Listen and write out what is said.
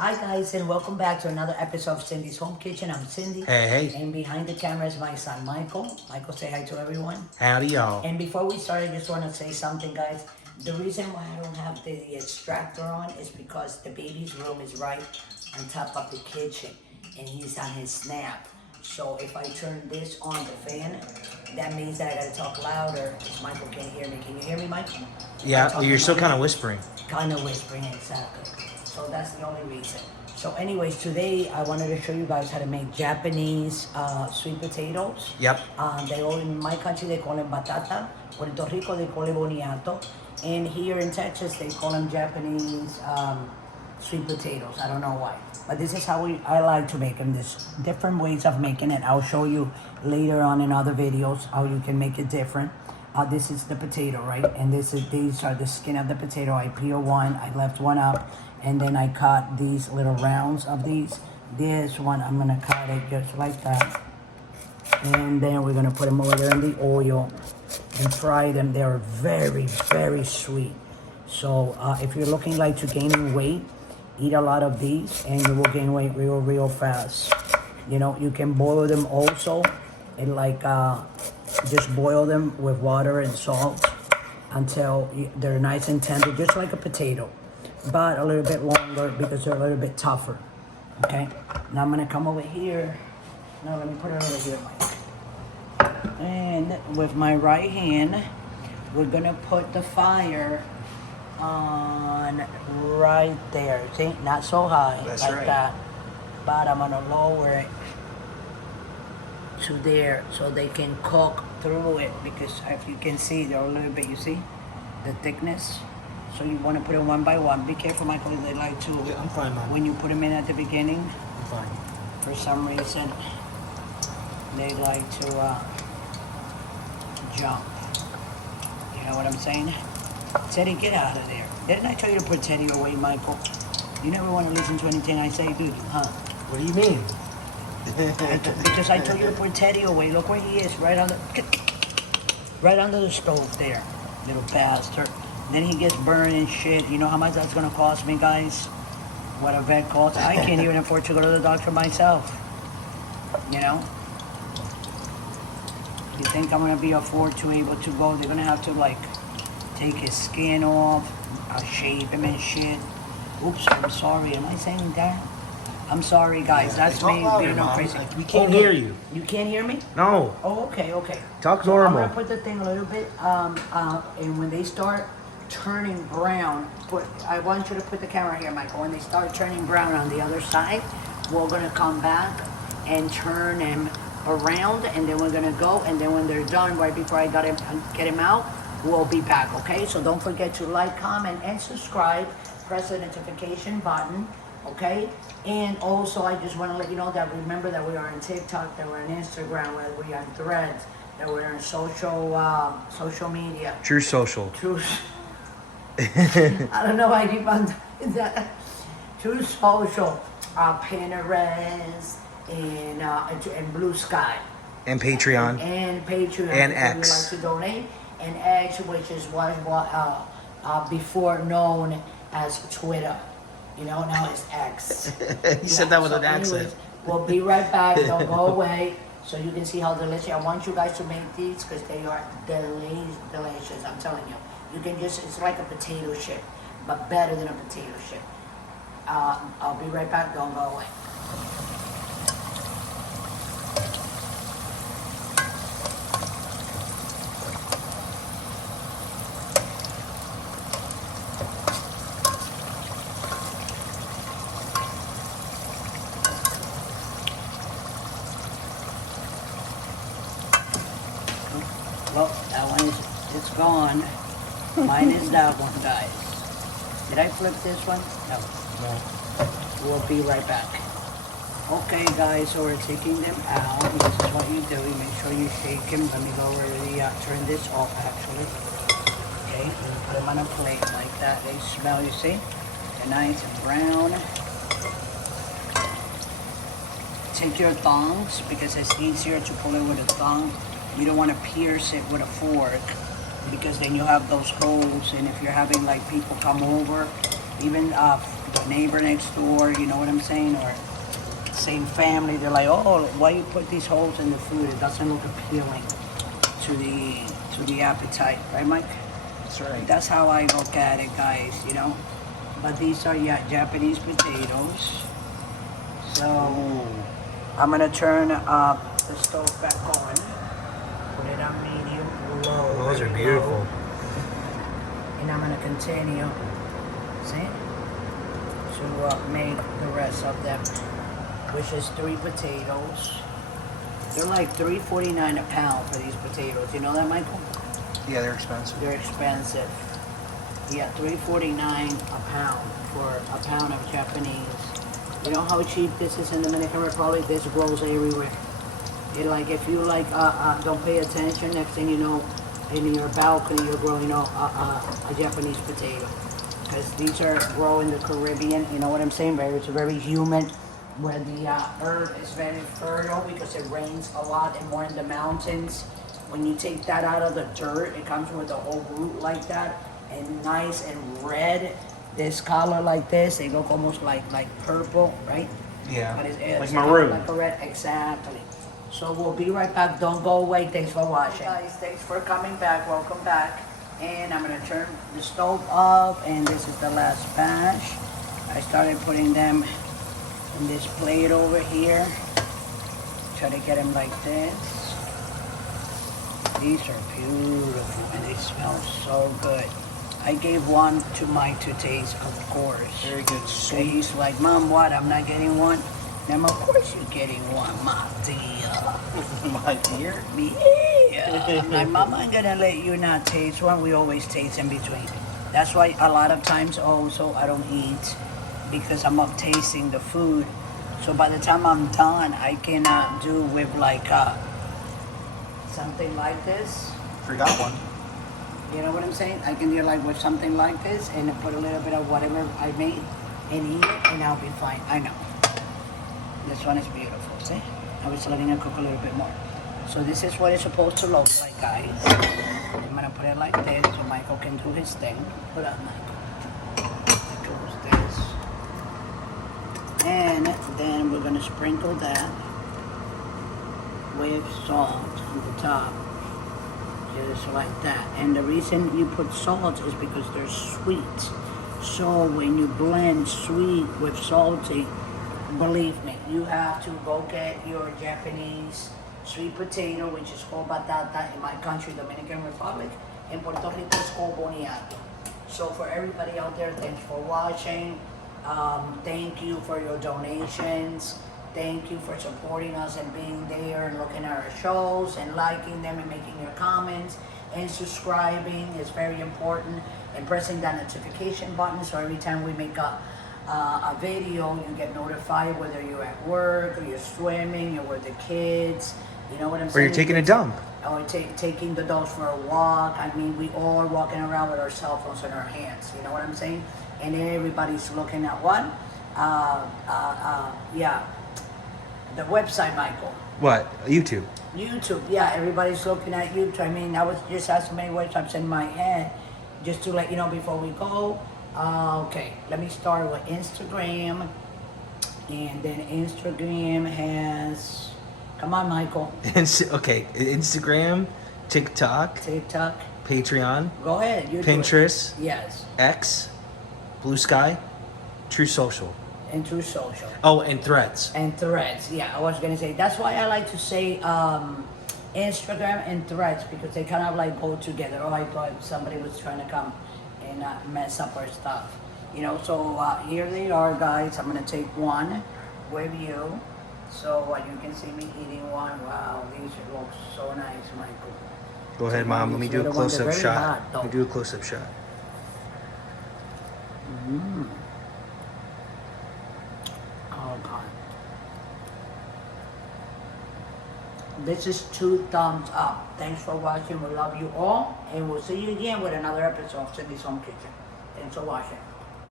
Hi guys, and welcome back to another episode of Cindy's Home Kitchen. I'm Cindy. Hey. And behind the camera is my son Michael. Michael, say hi to everyone. Howdy, y'all. And before we start, I just want to say something, guys. The reason why I don't have the extractor on is because the baby's room is right on top of the kitchen, and he's on his snap. So if I turn this on the fan, that means that I gotta talk louder because Michael can't hear me. Can you hear me, Michael? Yeah, well, you're still kind of whispering. Kind of whispering, exactly. So that's the only reason. So anyways, today I wanted to show you guys how to make Japanese sweet potatoes. Yep. They all, in my country, they call them batata. Puerto Rico, they call it boniato. And here in Texas, they call them Japanese sweet potatoes. I don't know why. But this is how I like to make them. There's different ways of making it. I'll show you later on in other videos how you can make it different. This is the potato, right? And these are the skin of the potato. I peel one, I left one up, and then I cut these little rounds of these. This one, I'm gonna cut it just like that. And then we're gonna put them over there in the oil and fry them. They're very, very sweet. So if you're looking like to gaining weight, eat a lot of these and you will gain weight real, real fast. You know, you can boil them also and like just boil them with water and salt until they're nice and tender, just like a potato, but a little bit longer because they're a little bit tougher. Okay, now I'm gonna come over here. Now let me put it over here, Mike. And with my right hand, we're gonna put the fire on right there. See, not so high. That's like right. that, but I'm gonna lower it to there so they can cook through it, because if you can see, they're a little bit, you see the thickness. So you want to put it one by one. Be careful, Michael. They like to, Yeah, I'm fine, Mom. when you put them in at the beginning, I'm fine. for some reason they like to jump. You know what I'm saying? Teddy, get out of there. Didn't I tell you to put Teddy away, Michael? You never want to listen to anything I say, do you, huh? What do you mean? Because I told you to put Teddy away. Look where he is, right under the stove there, little bastard. Then he gets burned and shit. You know how much that's gonna cost me, guys? What a vet costs. I can't even afford to go to the doctor myself. You know? You think I'm gonna be afford to able to go? They're gonna have to like take his skin off, shave him and shit. Oops, I'm sorry. Am I saying that? I'm sorry, guys. Yeah, That's talk me louder, being all Mom. crazy. Like, we can't hear you. You can't hear me? No. Oh, okay. Talk So I'm normal. gonna put the thing a little bit, and when they start turning brown, I want you to put the camera here, Michael. When they start turning brown on the other side, we're gonna come back and turn them around, and then we're gonna go, and then when they're done, right before I get him out, we'll be back, okay? So don't forget to like, comment, and subscribe. Press the notification button, okay? And also, I just want to let you know that remember that we are on TikTok, that we're on Instagram, that we're on Threads, that we're on social media. True Social. True. I don't know why I keep on doing that. True Social, Pinterest, and Blue Sky. And Patreon. And Patreon. And if X. you like to donate. And X, which is what before known as Twitter. You know, now it's X. You said that with an anyways, accent. We'll be right back. Don't go away. So you can see how delicious. I want you guys to make these because they are delicious. I'm telling you. You can just, it's like a potato chip, but better than a potato chip. I'll be right back. Don't go away. Well, that one it's gone. Mine is that one, guys. Did I flip this one? No. We'll be right back. Okay, guys, so we're taking them out. This is what you do. You make sure you shake them. Let me go over the, turn this off, actually. Okay, and put them on a plate like that. They smell, you see? They're nice and brown. Take your thongs, because it's easier to pull it with a thong. You don't want to pierce it with a fork, because then you have those holes, and if you're having like people come over, even neighbor next door, you know what I'm saying, or same family. They're like, oh, why you put these holes in the food? It doesn't look appealing to the appetite, right, Mike? That's right. That's how I look at it, guys, you know. But these are, yeah, Japanese potatoes. So I'm gonna turn the stove back on. Put it on medium low. Those are very beautiful. low. And I'm gonna continue, see, to make the rest of them, which is 3 potatoes. They're like $3.49 a pound for these potatoes. You know that, Michael? Yeah, they're expensive. They're expensive. Yeah, $3.49 a pound for a pound of Japanese. You know how cheap this is in Dominican Republic? This grows everywhere. It like if you like don't pay attention, next thing you know, in your balcony you're growing a Japanese potato. Because these are grow in the Caribbean. You know what I'm saying? It's very humid, where the earth is very fertile because it rains a lot and more in the mountains. When you take that out of the dirt, it comes with a whole root like that, and nice and red. This color like this, they look almost like purple, right? Yeah. But it's like maroon. like a red, exactly. So we'll be right back. Don't go away. Thanks for watching. Guys, thanks for coming back. Welcome back. And I'm gonna turn the stove off, and this is the last batch. I started putting them in this plate over here. Try to get them like this. These are beautiful and they smell so good. I gave one to Mike to taste, of course. Very good. So he's like, Mom, what? I'm not getting one? Mom, of course you're getting one, my dear. My dear. Yeah. I'm like, Mom, I'm gonna let you not taste one. We always taste in between. That's why a lot of times also I don't eat, because I'm up tasting the food. So by the time I'm done, I cannot do with like something like this. Forgot one. You know what I'm saying? I can do like with something like this and put a little bit of whatever I made and eat it, and I'll be fine. I know. This one is beautiful, see? I was letting it cook a little bit more. So this is what it's supposed to look like, guys. I'm gonna put it like this so Michael can do his thing. Put up, Michael. Close this. And then we're gonna sprinkle that with salt on the top. Just like that. And the reason you put salt is because they're sweet. So when you blend sweet with salty, believe me, you have to go get your Japanese sweet potato, which is called batata in my country, Dominican Republic. In Puerto Rico, it's called boniato. So for everybody out there, thanks for watching. Thank you for your donations. Thank you for supporting us and being there and looking at our shows and liking them and making your comments and subscribing is very important, and pressing that notification button so every time we make a video you get notified, whether you're at work or you're swimming, you're with the kids, you know what I'm saying? Or you're taking a dump. Or taking the dogs for a walk. I mean, we all walking around with our cell phones in our hands, you know what I'm saying? And everybody's looking at what? Yeah. The website, Michael. What? YouTube. YouTube, yeah, everybody's looking at YouTube. I mean, I was just as many websites in my head, just to let you know before we go. Okay, let me start with Instagram. And then Instagram has, come on, Michael. Okay, Instagram, TikTok, Patreon, Go ahead. You do it. Pinterest, Yes, X, Blue Sky, True Social. and True Social. Oh, and Threads. And Threads, yeah, I was gonna say, that's why I like to say Instagram and Threads, because they kind of like go together. Oh, I thought somebody was trying to come and mess up our stuff, you know. So here they are, guys. I'm gonna take one with you, so you can see me eating one. Wow, these look so nice, Michael. Go ahead, Mom. Let me do a They're the ones that are close-up very shot. hot, though. Let me do a close-up shot. Oh God. This is 2 thumbs up. Thanks for watching. We love you all. And we'll see you again with another episode of Cindy's Home Kitchen. Thanks for watching.